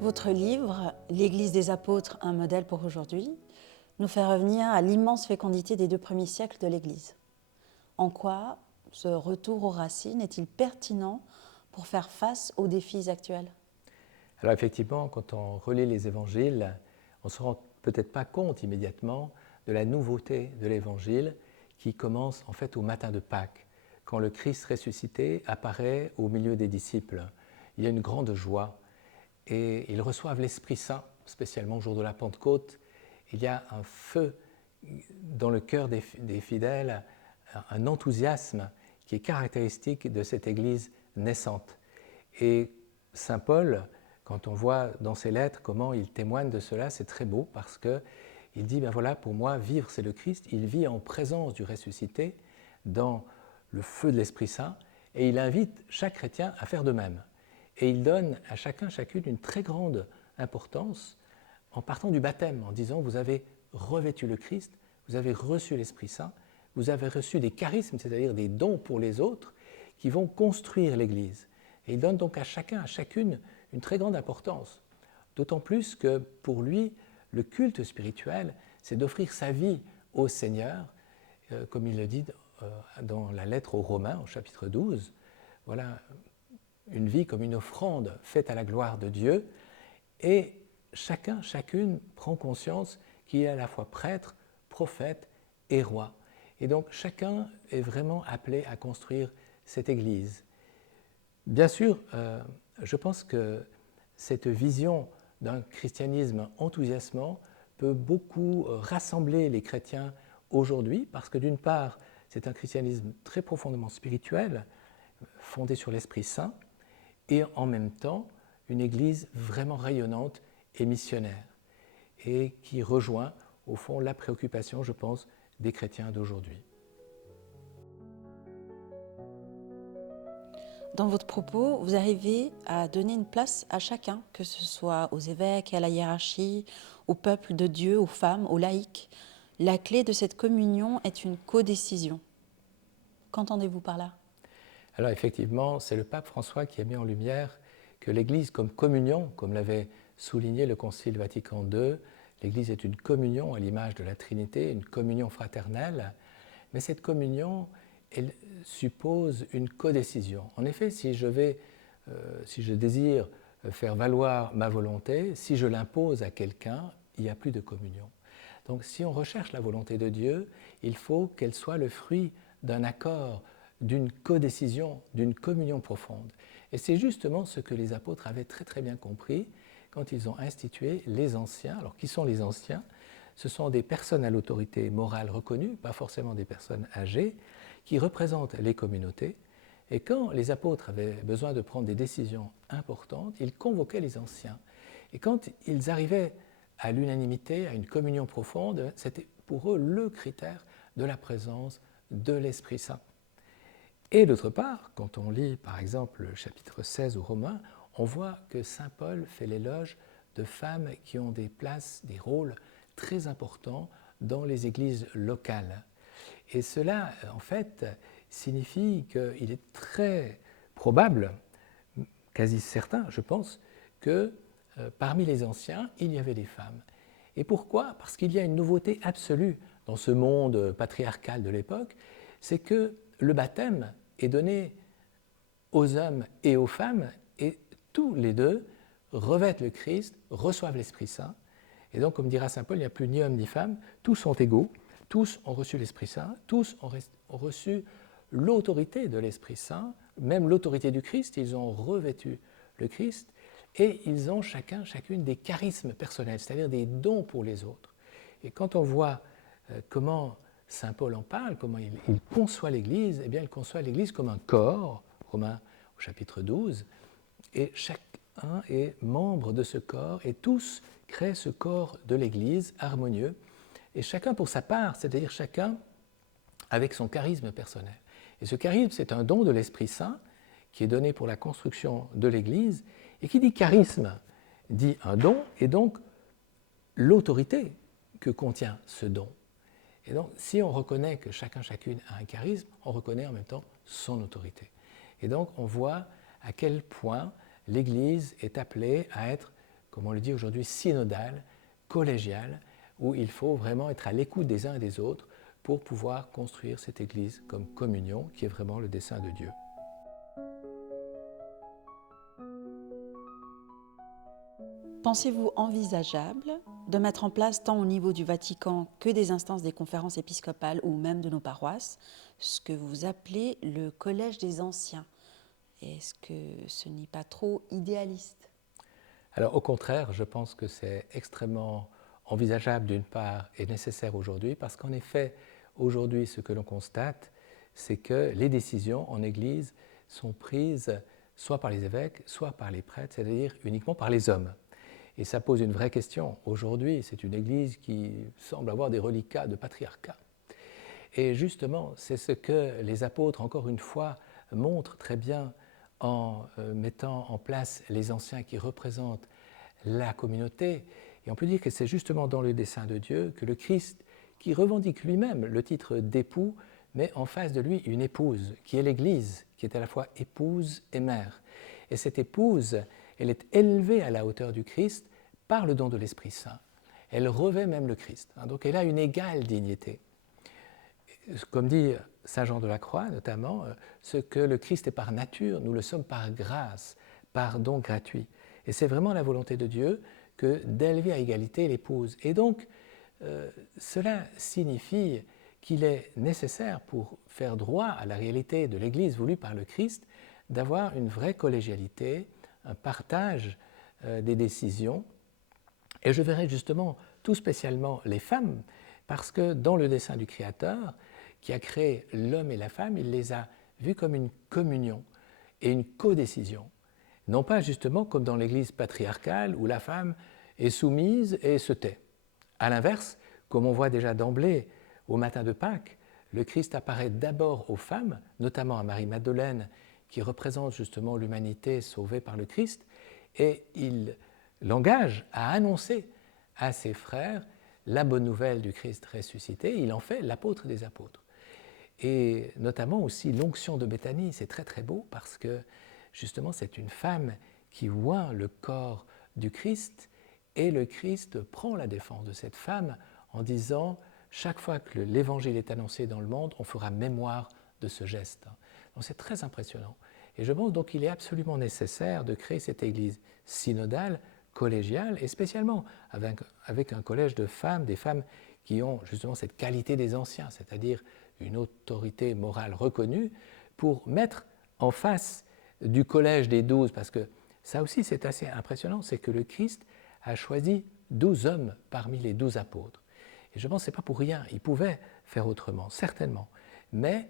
Votre livre, L'Église des apôtres, un modèle pour aujourd'hui, nous fait revenir à l'immense fécondité des 2 premiers siècles de l'Église. En quoi ce retour aux racines est-il pertinent pour faire face aux défis actuels? Alors effectivement, quand on relit les évangiles, on ne se rend peut-être pas compte immédiatement de la nouveauté de l'évangile qui commence en fait au matin de Pâques, quand le Christ ressuscité apparaît au milieu des disciples. Il y a une grande joie et ils reçoivent l'Esprit Saint, spécialement au jour de la Pentecôte. Il y a un feu dans le cœur des fidèles, un enthousiasme qui est caractéristique de cette Église naissante. Et Saint Paul, quand on voit dans ses lettres comment il témoigne de cela, c'est très beau parce qu'il dit, ben voilà, pour moi, vivre c'est le Christ. Il vit en présence du ressuscité, dans le feu de l'Esprit Saint, et il invite chaque chrétien à faire de même. Et il donne à chacun, chacune une très grande importance en partant du baptême, en disant, vous avez revêtu le Christ, vous avez reçu l'Esprit Saint, vous avez reçu des charismes, c'est-à-dire des dons pour les autres, qui vont construire l'Église. Et il donne donc à chacun, à chacune, une très grande importance. D'autant plus que pour lui, le culte spirituel, c'est d'offrir sa vie au Seigneur, comme il le dit dans la lettre aux Romains, au chapitre 12. Voilà, une vie comme une offrande faite à la gloire de Dieu. Et chacun, chacune prend conscience qu'il est à la fois prêtre, prophète et roi. Et donc chacun est vraiment appelé à construire cette Église. Bien sûr, je pense que cette vision d'un christianisme enthousiasmant peut beaucoup rassembler les chrétiens aujourd'hui, parce que d'une part, c'est un christianisme très profondément spirituel, fondé sur l'Esprit Saint, et en même temps, une Église vraiment rayonnante et missionnaire, et qui rejoint, au fond, la préoccupation, je pense, des chrétiens d'aujourd'hui. Dans votre propos, vous arrivez à donner une place à chacun, que ce soit aux évêques, à la hiérarchie, au peuple de Dieu, aux femmes, aux laïcs. La clé de cette communion est une codécision. Qu'entendez-vous par là? Alors effectivement, c'est le pape François qui a mis en lumière que l'Église comme communion, comme l'avait souligné le Concile Vatican II, l'Église est une communion à l'image de la Trinité, une communion fraternelle, mais cette communion, elle suppose une codécision. En effet, si je désire faire valoir ma volonté, si je l'impose à quelqu'un, il n'y a plus de communion. Donc si on recherche la volonté de Dieu, il faut qu'elle soit le fruit d'un accord, d'une codécision, d'une communion profonde. Et c'est justement ce que les apôtres avaient très très bien compris quand ils ont institué les anciens. Alors qui sont les anciens? Ce sont des personnes à l'autorité morale reconnue, pas forcément des personnes âgées, qui représentent les communautés. Et quand les apôtres avaient besoin de prendre des décisions importantes, ils convoquaient les anciens. Et quand ils arrivaient à l'unanimité, à une communion profonde, c'était pour eux le critère de la présence de l'Esprit Saint. Et d'autre part, quand on lit par exemple le chapitre 16 aux Romains, on voit que Saint Paul fait l'éloge de femmes qui ont des places, des rôles très importants dans les églises locales. Et cela, en fait, signifie qu'il est très probable, quasi certain, je pense, que parmi les anciens, il y avait des femmes. Et pourquoi? Parce qu'il y a une nouveauté absolue dans ce monde patriarcal de l'époque, c'est que le baptême est donné aux hommes et aux femmes, et tous les deux revêtent le Christ, reçoivent l'Esprit Saint. Et donc, comme dira Saint Paul, il n'y a plus ni homme ni femme, tous sont égaux, tous ont reçu l'Esprit Saint, tous ont reçu l'autorité de l'Esprit Saint, même l'autorité du Christ, ils ont revêtu le Christ, et ils ont chacun, chacune des charismes personnels, c'est-à-dire des dons pour les autres. Et quand on voit comment Saint Paul en parle, comment il conçoit l'Église, eh bien, il conçoit l'Église comme un corps, Romains au chapitre 12, et chacun est membre de ce corps, et tous créent ce corps de l'Église harmonieux, et chacun pour sa part, c'est-à-dire chacun avec son charisme personnel. Et ce charisme, c'est un don de l'Esprit Saint qui est donné pour la construction de l'Église, et qui dit charisme, dit un don, et donc l'autorité que contient ce don. Et donc, si on reconnaît que chacun, chacune a un charisme, on reconnaît en même temps son autorité. Et donc, on voit à quel point l'Église est appelée à être comme on le dit aujourd'hui, synodal, collégial, où il faut vraiment être à l'écoute des uns et des autres pour pouvoir construire cette Église comme communion, qui est vraiment le dessein de Dieu. Pensez-vous envisageable de mettre en place, tant au niveau du Vatican que des instances des conférences épiscopales ou même de nos paroisses, ce que vous appelez le collège des anciens? Est-ce que ce n'est pas trop idéaliste? Alors au contraire, je pense que c'est extrêmement envisageable d'une part et nécessaire aujourd'hui, parce qu'en effet, aujourd'hui, ce que l'on constate, c'est que les décisions en Église sont prises soit par les évêques, soit par les prêtres, c'est-à-dire uniquement par les hommes. Et ça pose une vraie question. Aujourd'hui, c'est une Église qui semble avoir des reliquats de patriarcat. Et justement, c'est ce que les apôtres, encore une fois, montrent très bien en mettant en place les anciens qui représentent la communauté. Et on peut dire que c'est justement dans le dessein de Dieu que le Christ, qui revendique lui-même le titre d'époux, met en face de lui une épouse, qui est l'Église, qui est à la fois épouse et mère. Et cette épouse, elle est élevée à la hauteur du Christ par le don de l'Esprit Saint. Elle revêt même le Christ. Donc elle a une égale dignité. Comme dit Saint Jean de la Croix, notamment, ce que le Christ est par nature, nous le sommes par grâce, par don gratuit. Et c'est vraiment la volonté de Dieu que d'élever à égalité l'épouse. Et donc, cela signifie qu'il est nécessaire, pour faire droit à la réalité de l'Église voulue par le Christ, d'avoir une vraie collégialité, un partage des décisions. Et je verrai justement tout spécialement les femmes, parce que dans le dessein du Créateur, qui a créé l'homme et la femme, il les a vus comme une communion et une codécision. Non pas justement comme dans l'Église patriarcale où la femme est soumise et se tait. À l'inverse, comme on voit déjà d'emblée au matin de Pâques, le Christ apparaît d'abord aux femmes, notamment à Marie-Madeleine, qui représente justement l'humanité sauvée par le Christ, et il l'engage à annoncer à ses frères la bonne nouvelle du Christ ressuscité. Il en fait l'apôtre des apôtres. Et notamment aussi l'onction de Béthanie, c'est très très beau parce que justement c'est une femme qui oint le corps du Christ, et le Christ prend la défense de cette femme en disant chaque fois que l'évangile est annoncé dans le monde, on fera mémoire de ce geste. Donc c'est très impressionnant. Et je pense donc qu'il est absolument nécessaire de créer cette église synodale, collégiale, et spécialement avec un collège de femmes, des femmes qui ont justement cette qualité des anciens, c'est-à-dire une autorité morale reconnue, pour mettre en face du collège des 12, parce que ça aussi c'est assez impressionnant, c'est que le Christ a choisi 12 hommes parmi les 12 apôtres. Et je pense que ce n'est pas pour rien, il pouvait faire autrement, certainement. Mais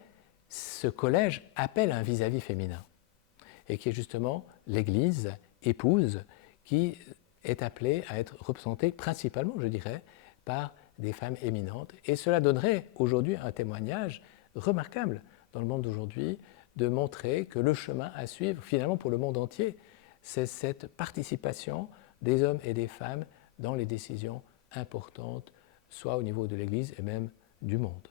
ce collège appelle un vis-à-vis féminin, et qui est justement l'Église épouse, qui est appelée à être représentée principalement, je dirais, par des femmes éminentes. Et cela donnerait aujourd'hui un témoignage remarquable dans le monde d'aujourd'hui, de montrer que le chemin à suivre, finalement pour le monde entier, c'est cette participation des hommes et des femmes dans les décisions importantes, soit au niveau de l'Église et même du monde.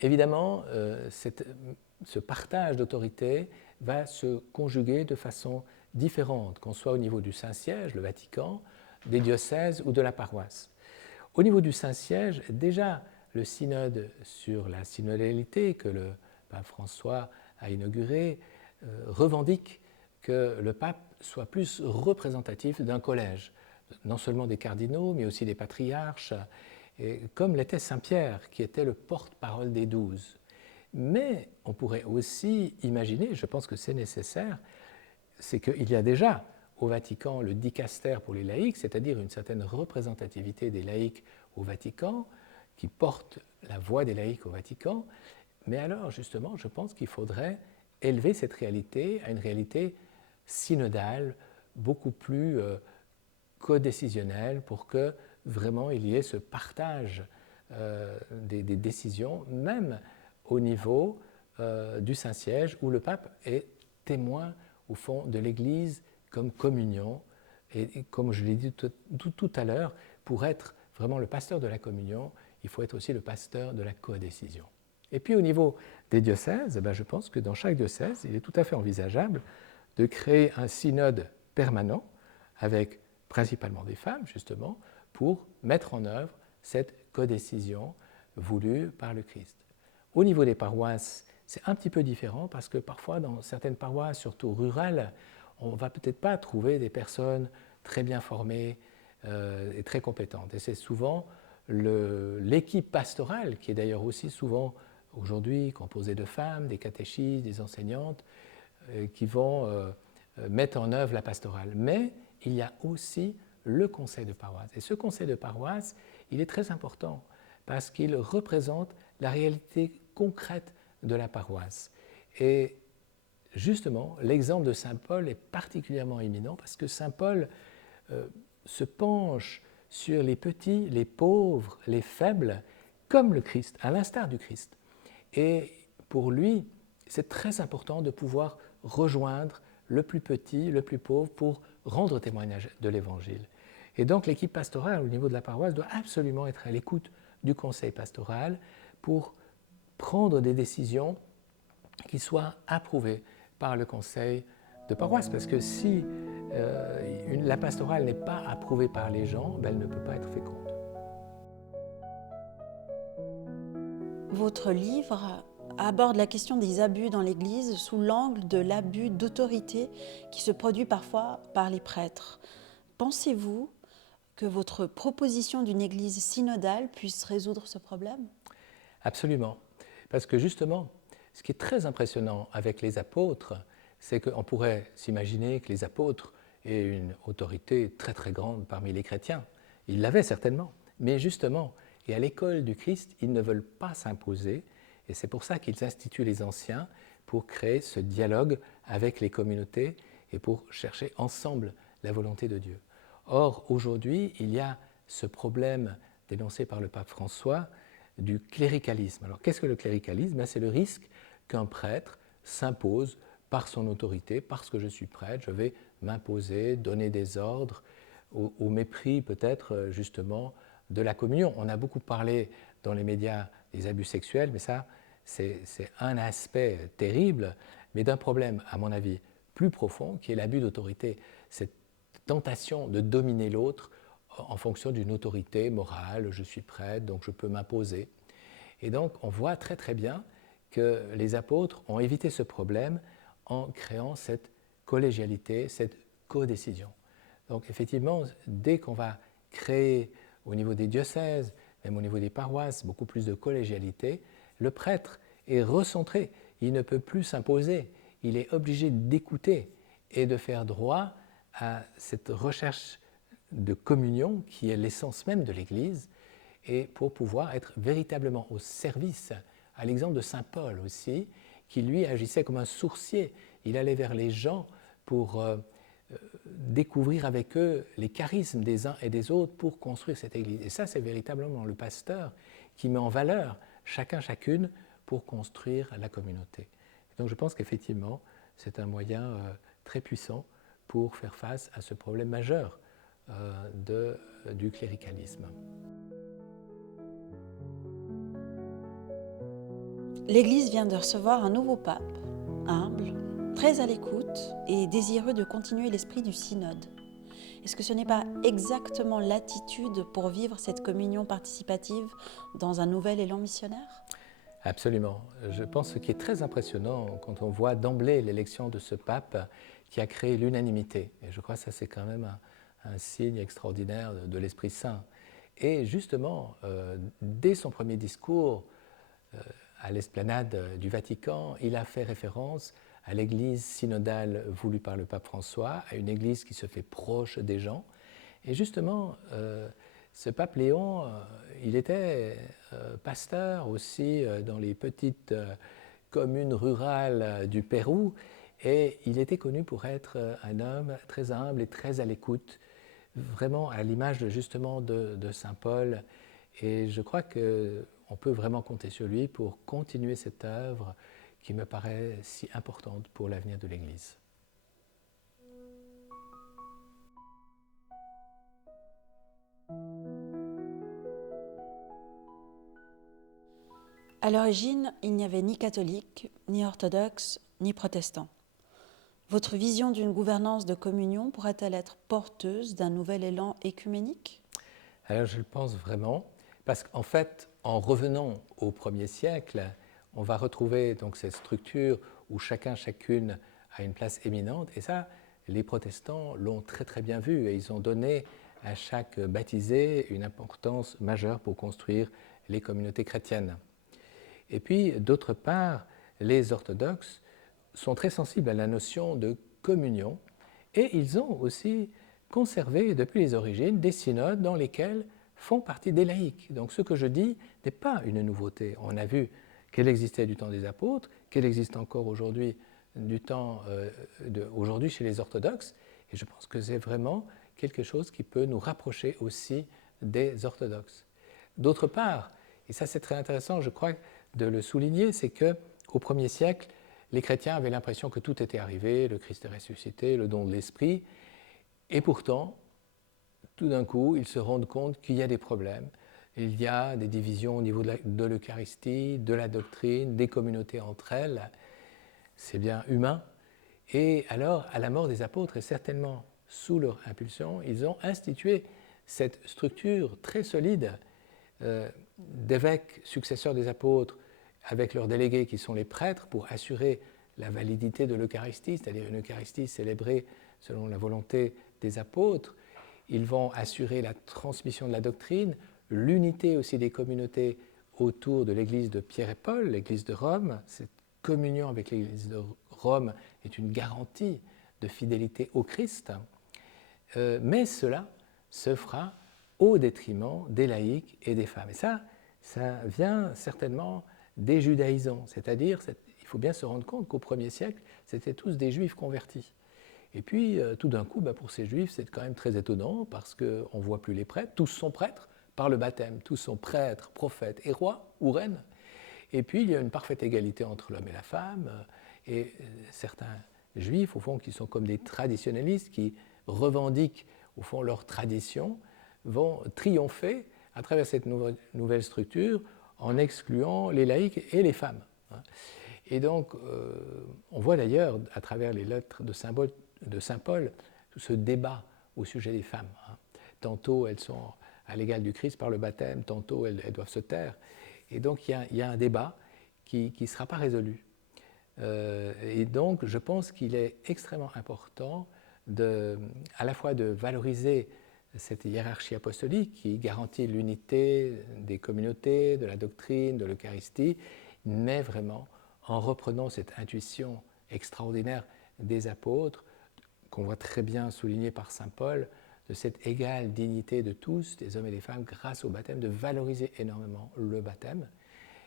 Évidemment, ce partage d'autorité va se conjuguer de façon différente, qu'on soit au niveau du Saint-Siège, le Vatican, des diocèses ou de la paroisse. Au niveau du Saint-Siège, déjà le synode sur la synodalité que le pape François a inauguré revendique que le pape soit plus représentatif d'un collège, non seulement des cardinaux, mais aussi des patriarches, et comme l'était Saint Pierre, qui était le porte-parole des 12. Mais on pourrait aussi imaginer, je pense que c'est nécessaire, c'est qu'il y a déjà au Vatican le dicaster pour les laïcs, c'est-à-dire une certaine représentativité des laïcs au Vatican, qui porte la voix des laïcs au Vatican. Mais alors, justement, je pense qu'il faudrait élever cette réalité à une réalité synodale, beaucoup plus codécisionnelle, pour que vraiment il y ait ce partage des décisions, même au niveau du Saint-Siège, où le pape est témoin, au fond, de l'Église comme communion. Et comme je l'ai dit tout à l'heure, pour être vraiment le pasteur de la communion, il faut être aussi le pasteur de la codécision. Et puis au niveau des diocèses, je pense que dans chaque diocèse, il est tout à fait envisageable de créer un synode permanent avec principalement des femmes, justement, pour mettre en œuvre cette codécision voulue par le Christ. Au niveau des paroisses, c'est un petit peu différent parce que parfois, dans certaines paroisses, surtout rurales, on ne va peut-être pas trouver des personnes très bien formées et très compétentes. Et c'est souvent l'équipe pastorale, qui est d'ailleurs aussi souvent aujourd'hui composée de femmes, des catéchistes, des enseignantes, qui vont mettre en œuvre la pastorale. Mais il y a aussi le conseil de paroisse. Et ce conseil de paroisse, il est très important parce qu'il représente la réalité concrète de la paroisse. Et justement, l'exemple de Saint Paul est particulièrement éminent parce que Saint Paul se penche sur les petits, les pauvres, les faibles, comme le Christ, à l'instar du Christ. Et pour lui, c'est très important de pouvoir rejoindre le plus petit, le plus pauvre, pour rendre témoignage de l'Évangile. Et donc l'équipe pastorale au niveau de la paroisse doit absolument être à l'écoute du conseil pastoral pour prendre des décisions qui soient approuvées par le conseil de paroisse. Parce que si la pastorale n'est pas approuvée par les gens, elle ne peut pas être féconde. Votre livre aborde la question des abus dans l'Église sous l'angle de l'abus d'autorité qui se produit parfois par les prêtres. Pensez-vous que votre proposition d'une Église synodale puisse résoudre ce problème ? Absolument. Parce que justement, ce qui est très impressionnant avec les apôtres, c'est qu'on pourrait s'imaginer que les apôtres aient une autorité très très grande parmi les chrétiens. Ils l'avaient certainement. Mais justement, et à l'école du Christ, ils ne veulent pas s'imposer. Et c'est pour ça qu'ils instituent les anciens, pour créer ce dialogue avec les communautés et pour chercher ensemble la volonté de Dieu. Or, aujourd'hui, il y a ce problème dénoncé par le pape François du cléricalisme. Alors, qu'est-ce que le cléricalisme ? C'est le risque qu'un prêtre s'impose par son autorité, parce que je suis prêtre, je vais m'imposer, donner des ordres, au mépris peut-être justement de la communion. On a beaucoup parlé dans les médias des abus sexuels, mais ça, c'est un aspect terrible, mais d'un problème, à mon avis, plus profond, qui est l'abus d'autorité, cette tentation de dominer l'autre en fonction d'une autorité morale, je suis prêtre, donc je peux m'imposer. Et donc, on voit très très bien que les apôtres ont évité ce problème en créant cette collégialité, cette codécision. Donc, effectivement, dès qu'on va créer au niveau des diocèses, même au niveau des paroisses, beaucoup plus de collégialité, le prêtre est recentré, il ne peut plus s'imposer, il est obligé d'écouter et de faire droit à cette recherche de communion qui est l'essence même de l'Église, et pour pouvoir être véritablement au service, à l'exemple de Saint Paul aussi, qui lui agissait comme un sourcier. Il allait vers les gens pour découvrir avec eux les charismes des uns et des autres pour construire cette Église. Et ça, c'est véritablement le pasteur qui met en valeur chacune pour construire la communauté. Et donc je pense qu'effectivement, c'est un moyen très puissant pour faire face à ce problème majeur du cléricalisme. L'Église vient de recevoir un nouveau pape, humble, très à l'écoute et désireux de continuer l'esprit du synode. Est-ce que ce n'est pas exactement l'attitude pour vivre cette communion participative dans un nouvel élan missionnaire ? Absolument. Je pense que ce qui est très impressionnant quand on voit d'emblée l'élection de ce pape qui a créé l'unanimité. Et je crois que ça, c'est quand même un signe extraordinaire de l'Esprit Saint. Et justement, dès son premier discours à l'esplanade du Vatican, il a fait référence à l'église synodale voulue par le pape François, à une église qui se fait proche des gens. Et justement, ce pape Léon, il était pasteur aussi dans les petites communes rurales du Pérou, et il était connu pour être un homme très humble et très à l'écoute, vraiment à l'image justement de Saint Paul. Et je crois qu'on peut vraiment compter sur lui pour continuer cette œuvre qui me paraît si importante pour l'avenir de l'Église. À l'origine, il n'y avait ni catholiques, ni orthodoxes, ni protestants. Votre vision d'une gouvernance de communion pourrait-elle être porteuse d'un nouvel élan écuménique? Alors je le pense vraiment, parce qu'en fait, en revenant au 1er siècle, on va retrouver donc cette structure où chacun, chacune a une place éminente, et ça, les protestants l'ont très très bien vu, et ils ont donné à chaque baptisé une importance majeure pour construire les communautés chrétiennes. Et puis, d'autre part, les orthodoxes sont très sensibles à la notion de communion, et ils ont aussi conservé depuis les origines des synodes dans lesquels font partie des laïcs. Donc ce que je dis n'est pas une nouveauté. On a vu qu'elle existait du temps des apôtres, qu'elle existe encore aujourd'hui du temps aujourd'hui chez les orthodoxes, et je pense que c'est vraiment quelque chose qui peut nous rapprocher aussi des orthodoxes. D'autre part, et ça c'est très intéressant, je crois, de le souligner, c'est qu'au 1er siècle, les chrétiens avaient l'impression que tout était arrivé, le Christ est ressuscité, le don de l'Esprit, et pourtant, tout d'un coup, ils se rendent compte qu'il y a des problèmes. Il y a des divisions au niveau de l'Eucharistie, de la doctrine, des communautés entre elles. C'est bien humain. Et alors, à la mort des apôtres, et certainement sous leur impulsion, ils ont institué cette structure très solide d'évêques successeurs des apôtres avec leurs délégués qui sont les prêtres pour assurer la validité de l'Eucharistie, c'est-à-dire une Eucharistie célébrée selon la volonté des apôtres. Ils vont assurer la transmission de la doctrine, l'unité aussi des communautés autour de l'église de Pierre et Paul, l'église de Rome. Cette communion avec l'église de Rome est une garantie de fidélité au Christ. Mais cela se fera au détriment des laïcs et des femmes. Et ça vient certainement des judaïsants, c'est-à-dire, il faut bien se rendre compte qu'au 1er siècle, c'était tous des juifs convertis. Et puis, tout d'un coup, pour ces juifs, c'est quand même très étonnant parce qu'on ne voit plus les prêtres, tous sont prêtres par le baptême, tous sont prêtres, prophètes et rois ou reines. Et puis, il y a une parfaite égalité entre l'homme et la femme, et certains juifs, au fond, qui sont comme des traditionnalistes, qui revendiquent, au fond, leur tradition, vont triompher à travers cette nouvelle structure en excluant les laïcs et les femmes. Et donc, on voit d'ailleurs, à travers les lettres de Saint Paul, tout ce débat au sujet des femmes. Tantôt, elles sont à l'égal du Christ par le baptême, tantôt, elles doivent se taire. Et donc, il y a un débat qui ne sera pas résolu. Et donc, je pense qu'il est extrêmement important à la fois de valoriser cette hiérarchie apostolique qui garantit l'unité des communautés, de la doctrine, de l'Eucharistie, mais vraiment en reprenant cette intuition extraordinaire des apôtres, qu'on voit très bien soulignée par saint Paul, de cette égale dignité de tous, des hommes et des femmes, grâce au baptême, de valoriser énormément le baptême.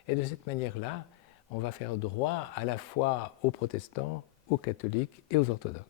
Et de cette manière-là, on va faire droit à la fois aux protestants, aux catholiques et aux orthodoxes.